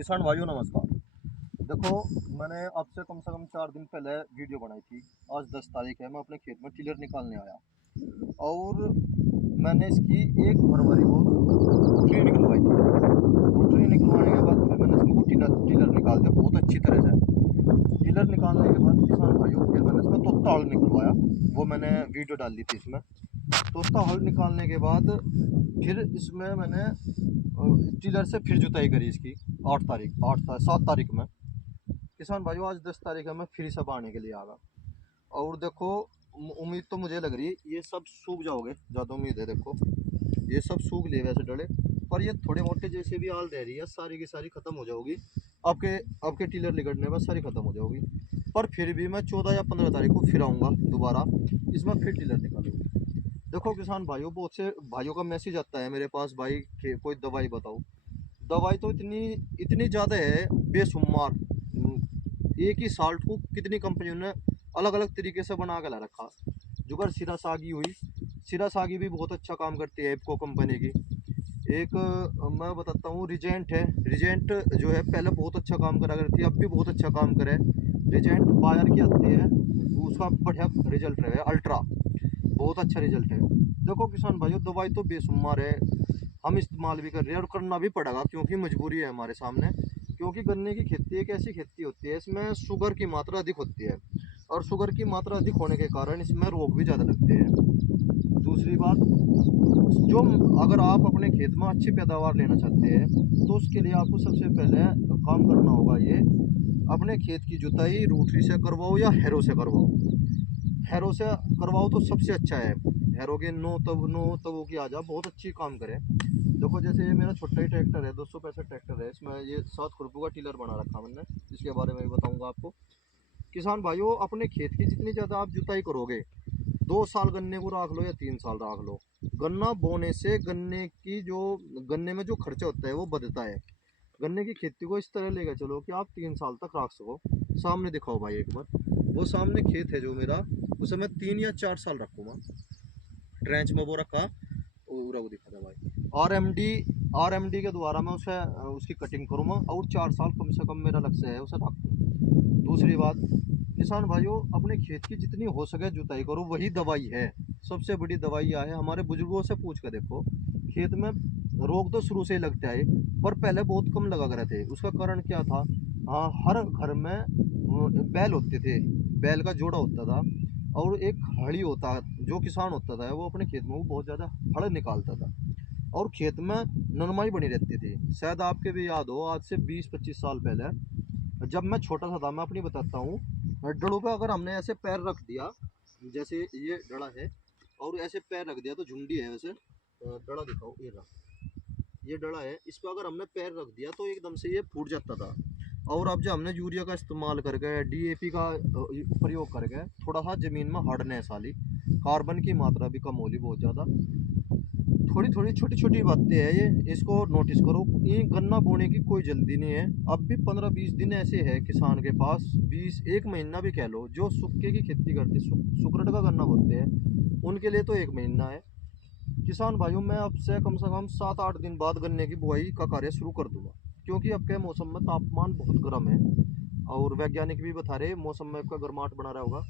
किसान भाइयों नमस्कार। देखो, मैंने अब से कम 4 दिन पहले वीडियो बनाई थी। आज 10 तारीख है। मैं अपने खेत में टिलर निकालने आया और मैंने इसकी 1 फरवरी को रोटरी निकलवाई थी। रोटरी निकलवाने के बाद फिर मैंने इसमें टिलर टिलर निकाल दिया बहुत अच्छी तरह से। टिलर निकालने के बाद किसान भाइयों फिर मैंने इसमें तोता हल निकलवाया। वो मैंने वीडियो डाल दी थी इसमें। तोता हल निकालने के बाद फिर इसमें मैंने टिलर से फिर जुताई करी इसकी 7 तारीख में। किसान भाइयों आज 10 तारीख है, मैं फिर सब आने के लिए आ गया। और देखो, उम्मीद तो मुझे लग रही है ये सब सूख जाओगे, ज़्यादा उम्मीद है। देखो ये सब सूख लिए वैसे डले, पर ये थोड़े मोटे जैसे भी हाल रह रही है सारी की सारी ख़त्म हो जाओगी। आपके आपके टिलर निकलने पर सारी ख़त्म हो जाओगी। पर फिर भी मैं 14 या 15 तारीख को फिर आऊँगा दोबारा, इसमें फिर टिलर निकालूंगा। देखो किसान भाइयों, बहुत से भाइयों का मैसेज आता है मेरे पास, भाई कोई दवाई बताओ। दवाई तो इतनी इतनी ज़्यादा है बेशुमार। एक ही साल्ट को कितनी कंपनियों ने अलग अलग तरीके से बना के ला रखा। जुगर सिरा सागी हुई, सिरा सागी भी बहुत अच्छा काम करती है एपको कंपनी की। एक मैं बताता हूँ, रिजेंट है। रिजेंट जो है पहले बहुत अच्छा काम करा करती थी, अब भी बहुत अच्छा काम करे। रिजेंट बायर की आती है, उसका बढ़िया रिजल्ट है। अल्ट्रा बहुत अच्छा रिजल्ट है। देखो किसान भाइयों, दवाई तो बेशुमार है, हम इस्तेमाल भी कर रहे हैं और करना भी पड़ेगा क्योंकि मजबूरी है हमारे सामने। क्योंकि गन्ने की खेती एक ऐसी खेती होती है, इसमें शुगर की मात्रा अधिक होती है और शुगर की मात्रा अधिक होने के कारण इसमें रोग भी ज़्यादा लगते हैं। दूसरी बात, जो अगर आप अपने खेत में अच्छी पैदावार लेना चाहते हैं तो उसके लिए आपको सबसे पहले काम करना होगा ये, अपने खेत की जुताई रोटरी से करवाओ या हैरो से करवाओ। हैरो से करवाओ तो सबसे अच्छा है। हैरो के नो तवों की आजा बहुत अच्छी काम करे। देखो जैसे ये मेरा छोटा ही ट्रैक्टर है, 265 ट्रैक्टर है, इसमें ये 7 खुरपू का टिलर बना रखा मैंने, इसके बारे में भी बताऊंगा आपको। किसान भाइयों, अपने खेत की जितनी ज़्यादा आप जुताई करोगे, 2 साल गन्ने को राख लो या 3 साल राख लो, गन्ना बोने से गन्ने में जो खर्चा होता है वो बढ़ता है। गन्ने की खेती को इस तरह लेकर चलो कि आप 3 साल तक राख सको। सामने दिखाओ भाई एक बार, वो सामने खेत है जो मेरा, उसे मैं 3 या 4 साल रखूँगा। ट्रेंच में वो रखा, पूरा वो दिखा था भाई। आर एम डी के द्वारा मैं उसे उसकी कटिंग करूँगा और 4 साल कम से कम मेरा लक्ष्य है उसे रखूँ। दूसरी बात, किसान भाइयों, अपने खेत की जितनी हो सके जुताई करो, वही दवाई है। सबसे बड़ी दवाई यह है, हमारे बुजुर्गों से पूछ कर देखो, खेत में रोग तो शुरू से ही लगते आए, पर पहले बहुत कम लगा करते थे। उसका कारण क्या था? हाँ, हर घर में बैल होते थे, बैल का जोड़ा होता था और एक हड़ी होता, जो किसान होता था वो अपने खेत में वो बहुत ज़्यादा हड़ निकालता था और खेत में नरमाई बनी रहती थी। शायद आपके भी याद हो, आज से 20-25 साल पहले जब मैं छोटा सा था, मैं अपनी बताता हूँ, डड़ों पे अगर हमने ऐसे पैर रख दिया, जैसे ये डड़ा है और ऐसे पैर रख दिया तो झुंडी है वैसे, डड़ा दिखाओ, ये डड़ा है, इस पर अगर हमने पैर रख दिया तो एकदम से ये फूट जाता था। और अब जब हमने यूरिया का इस्तेमाल करके, डीएपी का प्रयोग करके, थोड़ा सा ज़मीन में हार्डनेस आली, कार्बन की मात्रा भी कम होली बहुत ज़्यादा। थोड़ी थोड़ी छोटी छोटी बातें हैं ये, इसको नोटिस करो। ये गन्ना बोने की कोई जल्दी नहीं है। अब भी 15-20 दिन ऐसे है किसान के पास, 1 महीना भी कह लो, जो सुक्के की खेती करते, सुकरट का गन्ना बोलते हैं, उनके लिए तो 1 महीना है। किसान भाइयों, मैं अब से कम 7-8 दिन बाद गन्ने की बुआई का कार्य शुरू कर दूंगा, क्योंकि अब के मौसम में तापमान बहुत गर्म है और वैज्ञानिक भी बता रहे मौसम में आपका गर्माहट बना रहा होगा।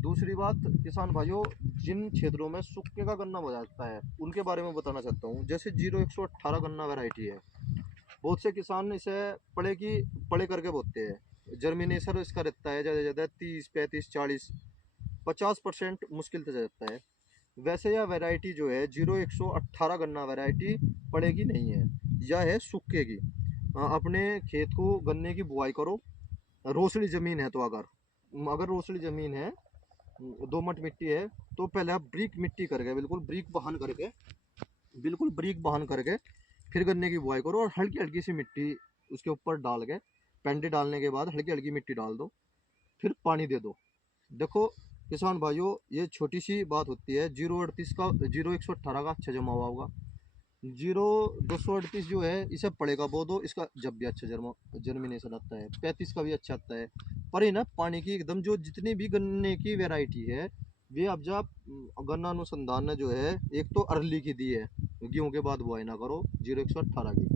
दूसरी बात, किसान भाइयों, जिन क्षेत्रों में सूखे का गन्ना हो जाता है उनके बारे में बताना चाहता हूँ। जैसे 0118 गन्ना वैरायटी है, बहुत से किसान इसे पड़े करके बोते हैं। जर्मिनेशन इसका रहता है ज़्यादा से ज़्यादा 30, 35, 40, 50% मुश्किल से जाता है। वैसे यह वैरायटी जो है 0118 गन्ना वैरायटी पड़ेगी नहीं है, यह है सूखेगी। अपने खेत को गन्ने की बुआई करो, रोसड़ी ज़मीन है तो, अगर अगर रोसड़ी ज़मीन है, दोमट मिट्टी है, तो पहले आप ब्रीक मिट्टी करके, बिल्कुल ब्रीक बहान करके फिर गन्ने की बुआई करो और हल्की हल्की सी मिट्टी उसके ऊपर डाल के, पेंडे डालने के बाद हल्की हल्की मिट्टी डाल दो, फिर पानी दे दो। देखो किसान भाइयों, ये छोटी सी बात होती है, 0118 का अच्छा जमा हुआ होगा। 0238 जो है इसे पड़ेगा बो दो, इसका जब भी अच्छा जर्मिनेशन आता है, 35 का भी अच्छा आता है। पर ये ना पानी की एकदम, जो जितनी भी गन्ने की वैरायटी है, वे अब जब गन्ना अनुसंधान ने जो है, एक तो अर्ली की दी है, गेहूं के बाद बुआई ना करो 0118 की,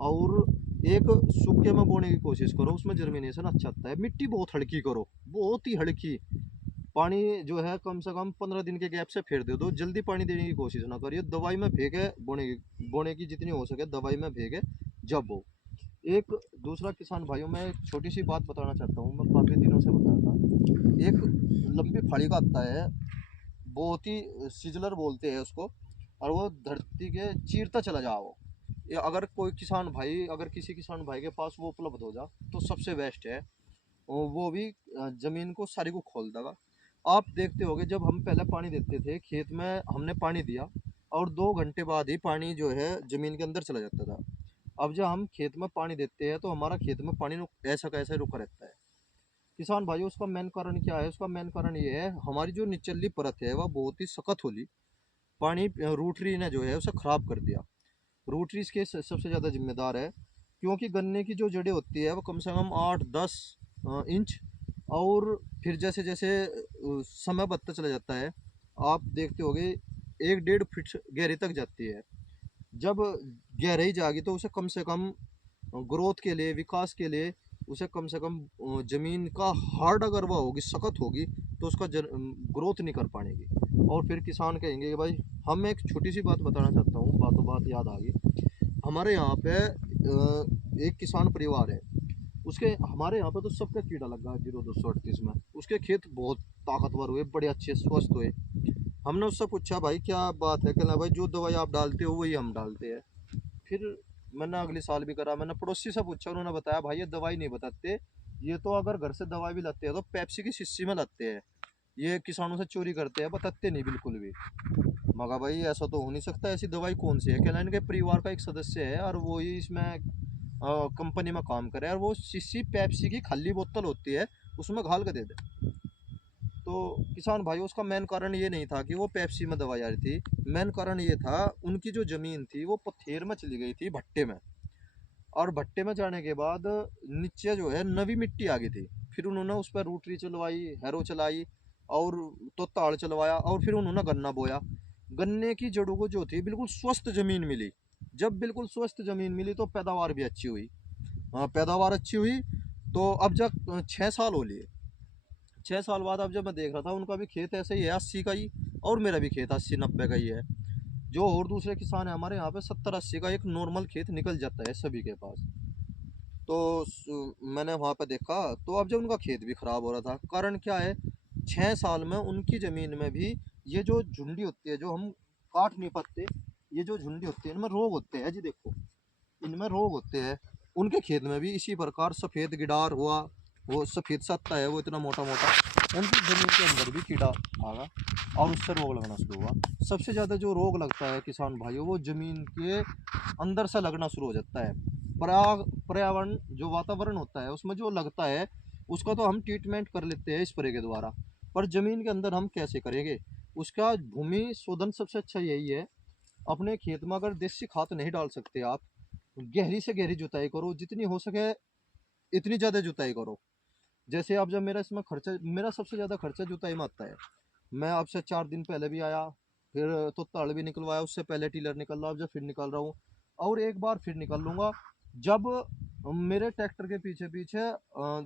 और एक सूखे में बोने की कोशिश करो, उसमें जर्मिनेशन अच्छा आता है। मिट्टी बहुत हल्की करो, बहुत ही हल्की। पानी जो है कम से कम 15 दिन के गैप से फेर दे दो, जल्दी पानी देने की कोशिश ना करिए। दवाई में फेंके बोने की जितनी हो सके दवाई में फेंके जब हो। एक दूसरा किसान भाइयों, मैं एक छोटी सी बात बताना चाहता हूँ, मैं काफ़ी दिनों से बता रहा था। एक लंबी फाड़ी का आता है, बहुत ही सिजलर बोलते हैं उसको, और वो धरती के चीरता चला जाओ। ये अगर कोई किसान भाई, अगर किसी किसान भाई के पास वो उपलब्ध हो जा तो सबसे बेस्ट है। और वो भी जमीन को सारी को खोल देगा। आप देखते होगे जब हम पहले पानी देते थे खेत में, हमने पानी दिया और 2 घंटे बाद ही पानी जो है जमीन के अंदर चला जाता था। अब जब हम खेत में पानी देते हैं तो हमारा खेत में पानी ऐसा कैसे रुका रहता है। किसान भाइयों, उसका मेन कारण क्या है? उसका मेन कारण ये है, हमारी जो निचली परत है वह बहुत ही सख्त होली। पानी रूटरी ने जो है उसे खराब कर दिया। रूटरी इसके सबसे ज़्यादा जिम्मेदार है, क्योंकि गन्ने की जो जड़ें होती है वो कम से कम 8-10 इंच, और फिर जैसे जैसे समय बढ़ता चला जाता है, आप देखते होगे 1-1.5 फीट गहरी तक जाती है। जब गहराई जाएगी तो उसे कम से कम ग्रोथ के लिए, विकास के लिए, उसे कम से कम ज़मीन का हार्ड अगर वह होगी, सख्त होगी, तो उसका ग्रोथ नहीं कर पाएगी। और फिर किसान कहेंगे कि भाई, हम एक छोटी सी बात बताना चाहता हूँ, बातों बात याद आ गई। हमारे यहाँ पे एक किसान परिवार है, उसके हमारे यहाँ पे तो सबका कीड़ा लगा है 0238 में। उसके खेत बहुत ताकतवर हुए, बड़े अच्छे स्वस्थ हुए। हमने उससे पूछा भाई क्या बात है, कहना भाई जो दवाई आप डालते हो वही हम डालते हैं। फिर मैंने अगले साल भी करा, मैंने पड़ोसी से पूछा, उन्होंने बताया भाई ये दवाई नहीं बताते, ये तो अगर घर से दवाई भी लाते हैं तो पेप्सी की शीशी में लाते हैं, ये किसानों से चोरी करते हैं, बताते नहीं बिल्कुल भी। मगा भाई ऐसा तो हो नहीं सकता, ऐसी दवाई कौन सी है? कहना इनके परिवार का एक सदस्य है और वो ही इसमें कंपनी में काम करे, और वो शीशी पेप्सी की खाली बोतल होती है उसमें घाल के दे दे। तो किसान भाई, उसका मेन कारण ये नहीं था कि वो पेप्सी में दवाई आ रही थी, मेन कारण ये था उनकी जो ज़मीन थी वो पथेर में चली गई थी, भट्टे में। और भट्टे में जाने के बाद नीचे जो है नवी मिट्टी आ गई थी। फिर उन्होंने उस पर रूटरी चलवाई, हैरो चलाई, और तो ताड़ चलवाया, और फिर उन्होंने गन्ना बोया। गन्ने की जड़ों को जो थी बिल्कुल स्वस्थ ज़मीन मिली। जब बिल्कुल स्वस्थ ज़मीन मिली तो पैदावार भी अच्छी हुई। हाँ, पैदावार अच्छी हुई। तो अब जब 6 साल हो लिए, 6 साल बाद अब जब मैं देख रहा था, उनका भी खेत ऐसे ही है 80 का ही, और मेरा भी खेत 80-90 का ही है। जो और दूसरे किसान है हमारे यहाँ पे 70-80 का एक नॉर्मल खेत निकल जाता है सभी के पास। तो मैंने वहाँ पे देखा, तो अब जब उनका खेत भी खराब हो रहा था, कारण क्या है? 6 साल में उनकी ज़मीन में भी ये जो झुंडी होती है, जो हम काट नहीं पाते, ये जो झुंडी होती है इनमें रोग होते हैं जी, देखो इनमें रोग होते हैं। उनके खेत में भी इसी प्रकार सफ़ेद गिडार हुआ, वो सफ़ेद सत्ता है वो इतना मोटा मोटा, उनकी ज़मीन के अंदर भी कीड़ा आ गया और उससे रोग लगना शुरू हुआ। सबसे ज़्यादा जो रोग लगता है किसान भाइयों, वो ज़मीन के अंदर से लगना शुरू हो जाता है। पर्यावरण जो वातावरण होता है उसमें जो लगता है, उसका तो हम ट्रीटमेंट कर लेते हैं स्प्रे के द्वारा, पर ज़मीन के अंदर हम कैसे करेंगे? उसका भूमि शोधन सबसे अच्छा यही है, अपने खेत में अगर देसी खाद नहीं डाल सकते आप, गहरी से गहरी जुताई करो, जितनी हो सके इतनी ज़्यादा जुताई करो। जैसे अब जब मेरा इसमें खर्चा, मेरा सबसे ज़्यादा खर्चा जुताई में आता है। मैं अब से 4 दिन पहले भी आया, फिर तो ताड़ भी निकलवाया, उससे पहले टीलर निकल रहा, अब जब फिर निकल रहा हूँ, और एक बार फिर निकल लूँगा जब मेरे ट्रैक्टर के पीछे पीछे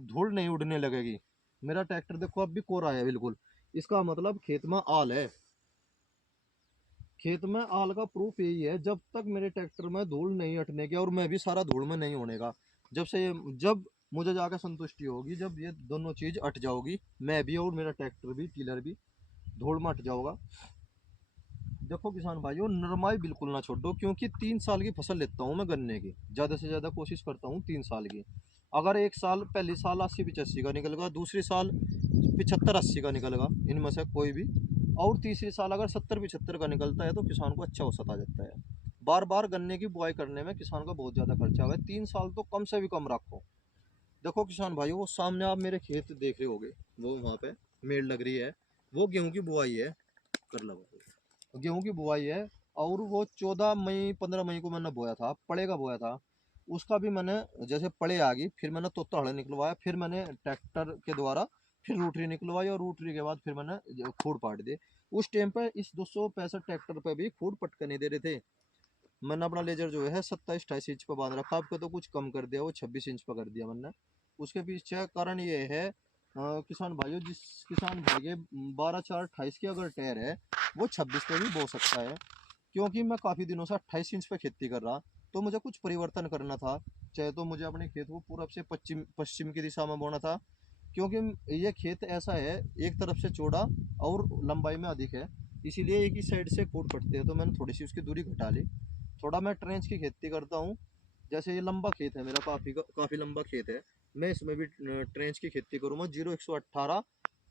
धूल नहीं उड़ने लगेगी। मेरा ट्रैक्टर देखो अब भी कोरा है बिल्कुल, इसका मतलब खेत में आल है। खेत में आल का प्रूफ यही है, जब तक मेरे ट्रैक्टर में धूल नहीं हटने की और मैं भी सारा धूल में नहीं होने का, जब मुझे जाकर संतुष्टि होगी, जब ये दोनों चीज़ हट जाओगी, मैं भी और मेरा ट्रैक्टर भी, टीलर भी, धूल में हट जाओगा। देखो किसान भाइयों, नरमाई बिल्कुल ना छोड़ो, क्योंकि 3 साल की फसल लेता हूँ मैं गन्ने की, ज़्यादा से ज़्यादा कोशिश करता हूँ 3 साल की। अगर एक साल, पहली साल 80-85 का निकलेगा, दूसरी साल 75-80 का निकलेगा, इनमें से कोई भी, और तीसरी साल अगर 70-75 का निकलता है तो किसान को अच्छा औसत आ जाता है। बार बार गन्ने की बुआई करने में किसान का बहुत ज़्यादा खर्चा है, 3 साल तो कम से भी कम रखो। देखो किसान भाइयों, वो सामने आप मेरे खेत देख रहे होगे, वो वहाँ पे मेड़ लग रही है, वो गेहूँ की बुआई है, कर लो, गेहूं की बुआई है। और वो 14 मई 15 मई को मैंने बोया था, पड़े का बोया था। उसका भी मैंने, जैसे पड़े आ गई, फिर मैंने तोता हड़ निकलवाया, फिर मैंने ट्रैक्टर के द्वारा फिर रूटरी निकलवाई, और रूटरी के बाद फिर मैंने खूड पाट दिए। उस टाइम पे इस 265 ट्रैक्टर पे भी खूड पटका नहीं दे रहे थे। मैंने अपना लेजर जो है 27-28 इंच पर बांध रखा, आपको तो कुछ कम कर दिया, वो 26 इंच पर कर दिया मैंने। उसके पीछे कारण ये है किसान भाइयों, जिस किसान भाई के 12/4/28 की अगर टायर है वो 26 पे भी बो सकता है। क्योंकि मैं काफ़ी दिनों से 28 इंच पे खेती कर रहा, तो मुझे कुछ परिवर्तन करना था। चाहे तो मुझे अपने खेत को पूरब से पश्चिम पश्चिम की दिशा में बोना था, क्योंकि ये खेत ऐसा है एक तरफ से चौड़ा और लंबाई में अधिक है, इसीलिए एक ही साइड से कोट कटते हैं, तो मैंने थोड़ी सी उसकी दूरी घटा ली। थोड़ा मैं ट्रेंच की खेती करता हूँ। जैसे ये लंबा खेत है मेरा, काफ़ी लंबा खेत है, मैं इसमें भी ट्रेंच की खेती करूँगा। 0118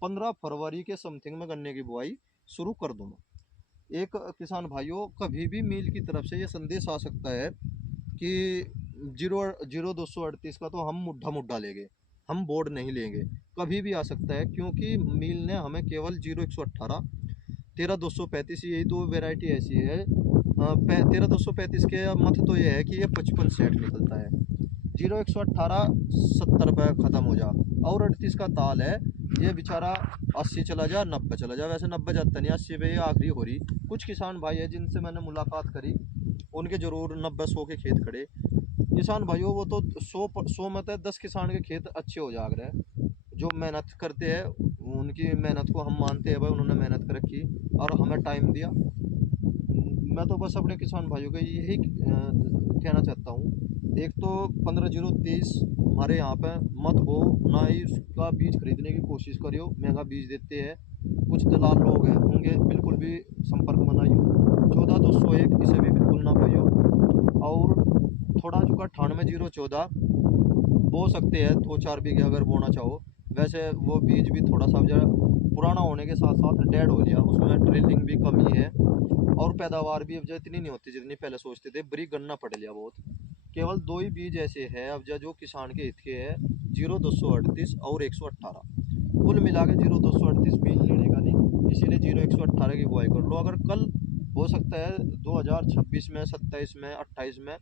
15 फरवरी के समथिंग में गन्ने की बुआई शुरू कर दूँगा। एक किसान भाइयों, कभी भी मील की तरफ से ये संदेश आ सकता है कि 0238 का तो हम मुड्ढा मुड्ढा लेंगे, हम बोर्ड नहीं लेंगे। कभी भी आ सकता है, क्योंकि मील ने हमें केवल 0118 13235, यही तो वैरायटी ऐसी है। 13235 के मत तो ये है कि ये 55-60 निकलता है। 0118 70 पे ख़त्म हो जा, और 38 का ताल है, ये बेचारा 80 चला जा, 90 चला जा। वैसे 90 जाता नहीं, 80 पे ये आखिरी हो रही। कुछ किसान भाई है जिनसे मैंने मुलाकात करी, उनके जरूर 90-100 के खेत खड़े। किसान भाइयों वो तो 100 में तो 10 किसान के खेत अच्छे हो जा रहे, जो मेहनत करते हैं। उनकी मेहनत को हम मानते हैं, भाई उन्होंने मेहनत कर रखी और हमें टाइम दिया। मैं तो बस अपने किसान भाइयों को यही कहना चाहता हूँ, एक तो 15-0-23 हमारे यहाँ पे मत हो, ना ही उसका बीज खरीदने की कोशिश करियो, महंगा बीज देते हैं। कुछ दलाल लोग हैं, उनके बिल्कुल भी संपर्क में ना हो। 14-201 इसे भी बिल्कुल ना पाइयो। और थोड़ा जो का 98-014 बो सकते हैं, 2-4 बीघे अगर बोना चाहो। वैसे वो बीज भी थोड़ा सा पुराना होने के साथ साथ डेड हो गया, उसमें ड्रिलिंग भी कमी है और पैदावार भी अब जो इतनी नहीं होती जितनी पहले सोचते थे। बरी गन्ना पड़ लिया बहुत। केवल 2 ही बीज ऐसे हैं अब जो किसान के हित के है, 0238 और 118। कुल मिला के 0238 मील लेने का नहीं, इसीलिए 0118 की बुआई कर लो। अगर कल हो सकता है 2026 में, 27 में, 28 में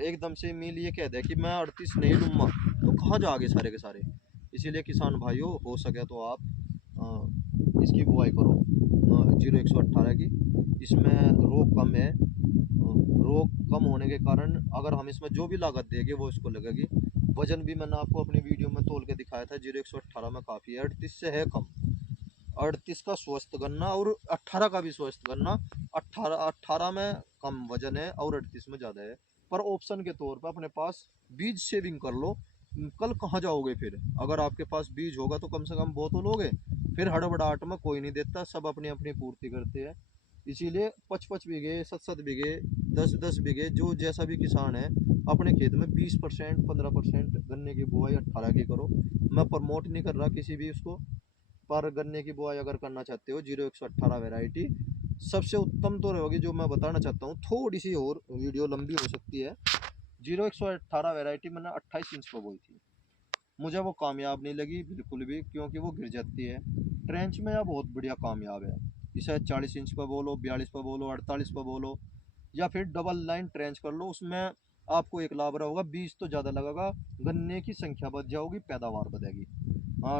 एकदम से मील ये कह दे कि मैं 38 नहीं लूँगा, तो कहाँ जाओगे सारे के सारे। इसीलिए किसान भाइयों, हो सके तो आप इसकी बुआई करो 0118 की। इसमें रोग कम है, रोग कम होने के कारण अगर हम इसमें जो भी लागत देंगे वो इसको लगेगी। वजन भी मैंने आपको अपनी वीडियो में तोल के दिखाया था, 0118 में काफ़ी है, 38 से है कम। 38 का स्वस्थ गन्ना और 18 का भी स्वस्थ गन्ना। 18 में कम वजन है और 38 में ज़्यादा है। पर ऑप्शन के तौर पर अपने पास बीज सेविंग कर लो। कल कहाँ जाओगे फिर, अगर आपके पास बीज होगा तो कम से कम बो तो लोगे। फिर हड़बड़ाहट में कोई नहीं देता, सब अपनी अपनी पूर्ति करते हैं। इसीलिए 5-5 बीघे, 7-7 बीघे, 10-10 बीघे, जो जैसा भी किसान है अपने खेत में 20% 15% गन्ने की बुआई 18 की करो। मैं प्रमोट नहीं कर रहा किसी भी उसको, पर गन्ने की बुआई अगर करना चाहते हो 0118 वैरायटी सबसे उत्तम तो रहेगी। जो मैं बताना चाहता हूँ, थोड़ी सी और वीडियो लंबी हो सकती है। 0118 वैरायटी मैंने 28 इंच पर बोई थी, मुझे वो कामयाब नहीं लगी बिल्कुल भी, क्योंकि वो गिर जाती है। ट्रेंच में यह बहुत बढ़िया कामयाब है। इसे 40 इंच पर बोलो, 42 पर बोलो, 48 पर बोलो, या फिर डबल लाइन ट्रेंच कर लो। उसमें आपको एक लाभ रहा होगा, बीज तो ज़्यादा लगेगा, गन्ने की संख्या बढ़ जाओगी, पैदावार बढ़ेगी।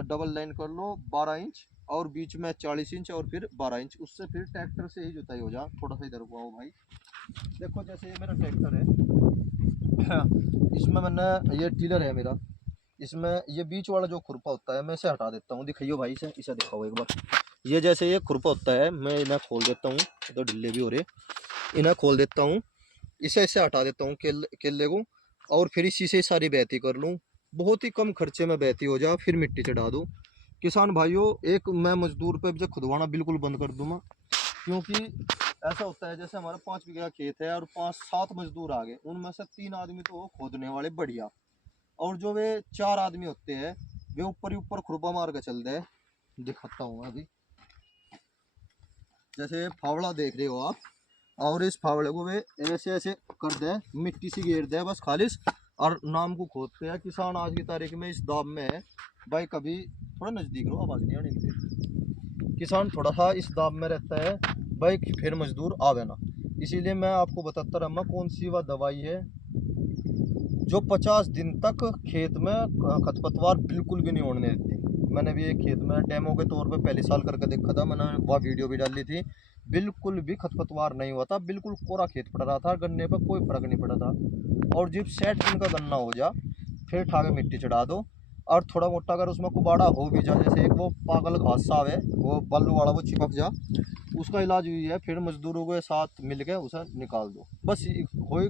डबल लाइन कर लो 12 इंच और बीच में 40 इंच और फिर 12 इंच, उससे फिर ट्रैक्टर से ही जुताई हो जा। थोड़ा सा इधर को आओ भाई, देखो जैसे ये मेरा ट्रैक्टर है इसमें मैंने, ये टीलर है मेरा, इसमें ये बीच वाला जो खुरपा होता है मैं इसे हटा देता हूँ। दिखाइयो भाई, इसे दिखाओ एक बार। ये जैसे ये खुरपा होता है, मैं इन्हें खोल देता हूँ, तो ढिल्ले भी हो रहे, इन्हें खोल देता हूँ, इसे हटा देता हूँ केले को, और फिर इसी से सारी बहती कर लूँ। बहुत ही कम खर्चे में बहती हो जा, फिर मिट्टी चढ़ा दूँ। किसान भाइयों, एक मैं मजदूर पे भी खुदवाना बिल्कुल बंद कर दूँगा, क्योंकि ऐसा होता है जैसे हमारा 5 बीघा खेत है और 5-7 मजदूर आ गए, उनमें से 3 आदमी तो खोदने वाले बढ़िया, और जो वे 4 आदमी होते हैं वे ऊपर ही ऊपर खुरपा मार के चल दे। दिखाता हूँ अभी, जैसे फावड़ा देख रहे हो आप, और इस फावड़े को वे ऐसे ऐसे कर दे, मिट्टी सी घेर दे बस खालिश, और नाम को खोदते हैं। किसान आज की तारीख में इस दाब में है भाई, कभी थोड़ा नज़दीक रहो, आवाज़ नहीं आने की। किसान थोड़ा सा इस दाब में रहता है भाई, फिर मजदूर आवे ना। इसीलिए मैं आपको बताता रहूँगा कौन सी वह दवाई है जो 50 दिन तक खेत में खरपतवार बिल्कुल भी नहीं उड़ने देती। मैंने भी एक खेत में डेमो के तौर पे पहले साल करके देखा था, मैंने वह वीडियो भी डाली थी। बिल्कुल भी खरपतवार नहीं हुआ था, बिल्कुल कोरा खेत पड़ रहा था, गन्ने पर कोई फर्क नहीं पड़ा था। और जब 60 दिन का गन्ना हो जा फिर ठाके मिट्टी चढ़ा दो। और थोड़ा मोटा अगर उसमें कुबाड़ा हो भी जा, जैसे एक वो पागल घास सा है वो बल्लू वाला वो चिपक जा, उसका इलाज हुई है, फिर मजदूरों के साथ मिलकर उसे निकाल दो। बस कोई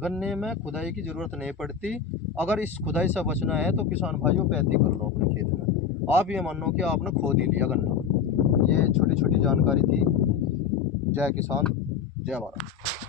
गन्ने में खुदाई की ज़रूरत नहीं पड़ती। अगर इस खुदाई से बचना है तो किसान भाइयों पैती कर लो अपने खेत में। आप ये मानो कि आपने खोद ही लिया गन्ना। ये छोटी छोटी जानकारी थी। जय किसान, जय भारत।